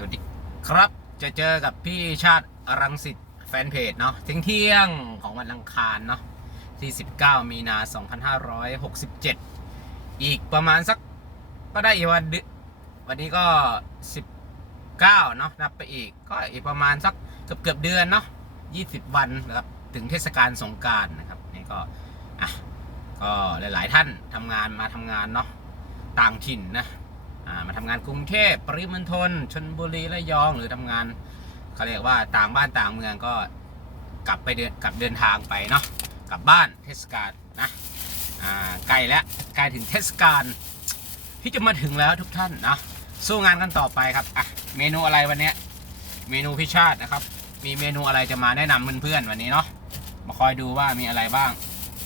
สวัสดีครับจะเจอกับพี่ชาติอรังสิตแฟนเพจเนาะเที่ยงเที่ยงของวันอังคารเนาะที่ 19 มีนา 2567 อีกประมาณสักก็ได้อีกวันดือนวันนี้ก็ 19 เนาะนับไปอีกก็อีกประมาณสักเกือบเกือบเดือนเนาะ20 วันนะครับถึงเทศกาลสงการนะครับนี่ก็อะก็หลาย ๆ ท่านทำงานมาทำงานเนาะต่างถิ่นนะ มาทำงานกรุงเทพปริมณฑลชนบุรีระยองหรือทำงานเขาเรียกว่าต่างบ้านต่างเมืองก็กลับไปเดินกลับเดินทางไปเนาะกลับบ้านเทศกาลนะใกล้แล้วใกล้ถึงเทศกาลที่จะมาถึงแล้วทุกท่านนะสู้งานกันต่อไปครับอะเมนูอะไรวันนี้เมนูพิชาตินะครับ มีเมนูอะไรจะมาแนะนำเพื่อนๆวันนี้เนาะมาคอยดูว่ามีอะไรบ้าง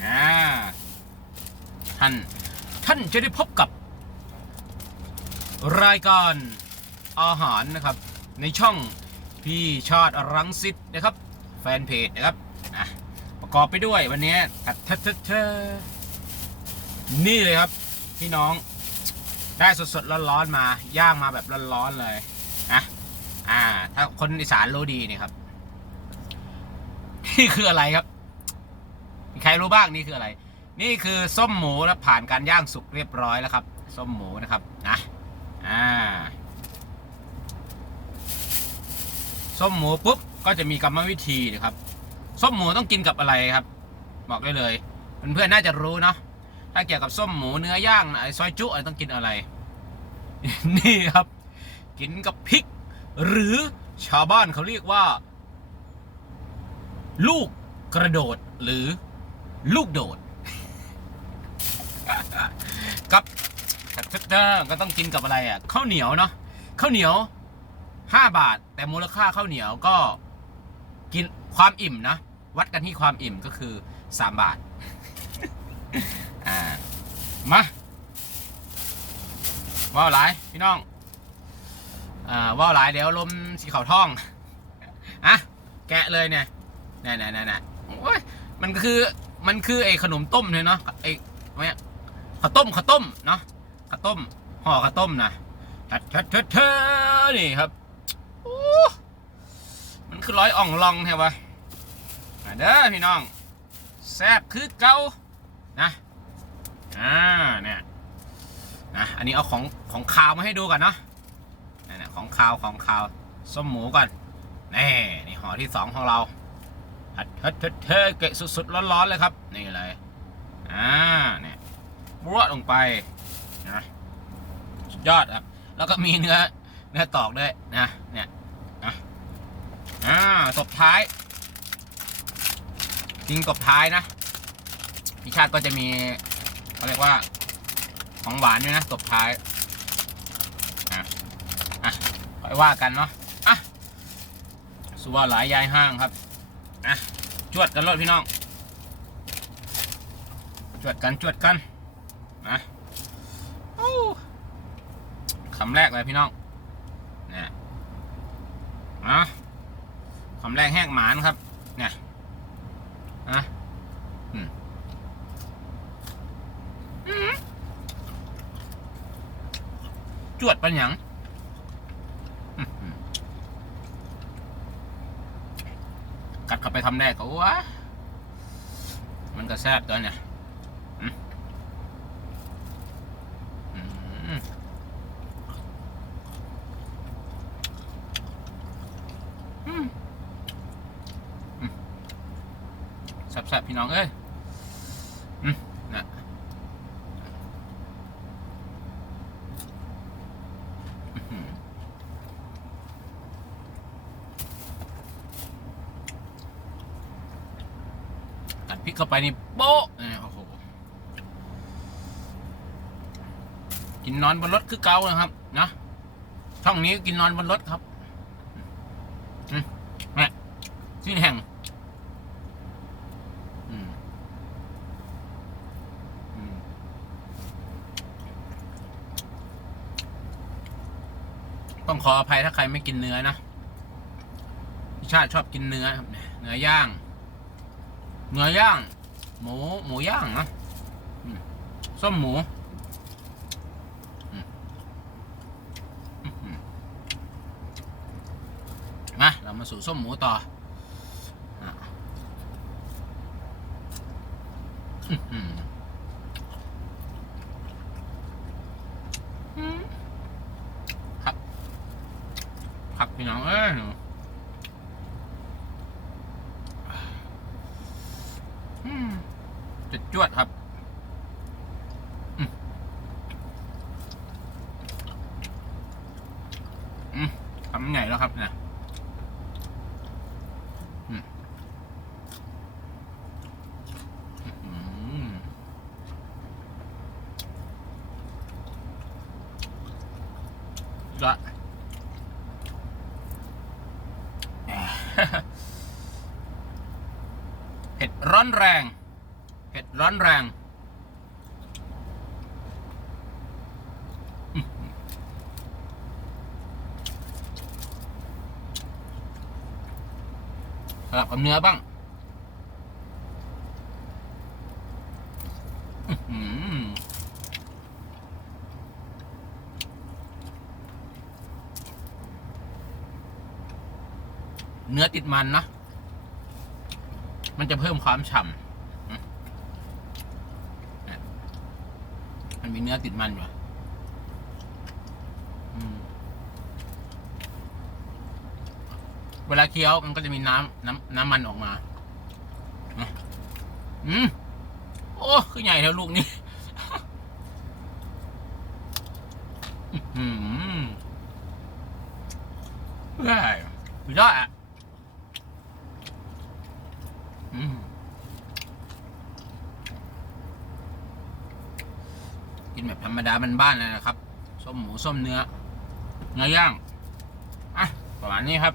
อ่าท่านท่านจะได้พบกับ รายการอาหารนะครับ ในช่องพี่ชาติรังสิตนะครับ แฟนเพจนะครับอะประกอบไปด้วยวันนี้ทัดทัดทัดทนี่เลยครับพี่น้องได้สดๆร้อนๆมาย่างมาแบบร้อนๆเลยนะอ่า ถ้าคนอีสานรู้ดีนี่ครับนี่คืออะไรครับมีใครรู้บ้างนี่คืออะไร นี่คือส้มหมูแล้วผ่านการย่างสุกเรียบร้อยแล้วครับ ส้มหมูนะครับนะ อ่า ส้มหมูปุ๊บก็จะมีกรรมวิธีนะครับ ส้มหมูต้องกินกับอะไรครับ บอกได้เลยเพื่อนๆน่าจะรู้เนาะถ้าเกี่ยวกับส้มหมูเนื้อย่างไอ้ซอยจุอะไรต้องกินอะไร นี่ครับ กินกับพริก หรือชาวบ้านเขาเรียกว่า ลูกกระโดดหรือลูกโดดกับก็ต้องกินกับอะไรอะข้าวเหนียวเนาะข้าวเหนียว ห้าบาท แต่มูลค่าข้าวเหนียวก็กินความอิ่มนะ วัดกันที่ความอิ่มก็คือสามบาท อ่า มาว่าวหลายพี่น้อง อ่าว่าวหลายเดี๋ยวลมสีขาวท่อง อะ แกะเลยเนี่ยเนี่ยเนี่ยเนี่ยเนี่ยโอ้ยมันคือมันคือไอ้ขนมต้มเลยเนาะไอ้เนี่ยข้าวต้มข้าวต้มเนาะข้าวต้มห่อข้าวต้มนะทัดทัดทัดทัดนี่ครับ คือร้อยอ่องลองแท้วะเด้อพี่น้องแซบคือเก่านะอ่าเนี่ยนะอันนี้เอาของของคาวมาให้ดูก่อนเนาะนี่ของคาวของคาวส้มหมูก่อนนี่นี่ห่อที่สองของเราทัดทัดทัดทัดเกะสุดๆร้อนๆเลยครับนี่เลยอ่าเนี่ยบวดลงไปนะสุดยอดครับแล้วก็มีเนื้อเนื้อตอกด้วยนะเนี่ย อ่าตบท้ายกินกบท้ายนะพี่ชาติก็จะมีเขาเรียกว่าของหวานด้วยนะตบท้ายอะอะค่อยว่ากันเนาะอะสุว่าหลายยายห้างครับอะจวดกันรถพี่น้องจวดกันจวดกันนะคำแรกเลยพี่น้อง เนี่ยนะคำ แรกแห้งหมานครับ เนี่ยนะอืมอืมจวดปัญญังกัดเข้าไปคำแรกก็ว้ามันก็แซ่บตัวเนี่ยอืมอืม อืมอืมแซ่บๆพี่น้องเอ้ยนะกัดพริกเข้าไปนี่โป๊ะโอ้โหกินนอนบนรถคือเกานะครับนะช่องนี้กินนอนบนรถครับแม่สิ้นแห่งอืมอืมต้อง ขออภัยถ้าใครไม่กินเนื้อนะพี่ชาติชอบกินเนื้อครับเนื้อย่าง เนื้อย่าง หมูหมูย่างนะส้มหมูมอื้อหือเรามาสู่ส้มหมูต่ออะอื้อหืออืมครับ ครับพี่น้องเอ้ยจุดจวดครับทำใหญ่แล้วครับนะอืมอืมก็ เผ็ด ร้อนแรง เผ็ดร้อนแรงสลับกับเนื้อบ้างเนื้อติดมันนะ มันจะเพิ่มความฉ่ำมันมีเนื้อติดมันอยู่เวลาเคี้ยวมันก็จะมีน้ำน้ำน้ำมันออกมา อืมโอ้ คือใหญ่แล้วลูกนี้อืมได้สุดยอดอะอืมกิ นแบบธรรมดาบ้านๆเลยนะครับ ส้มหมูส้มเนื้อ เนื้อย่าง อะ ประมาณนี้ครับ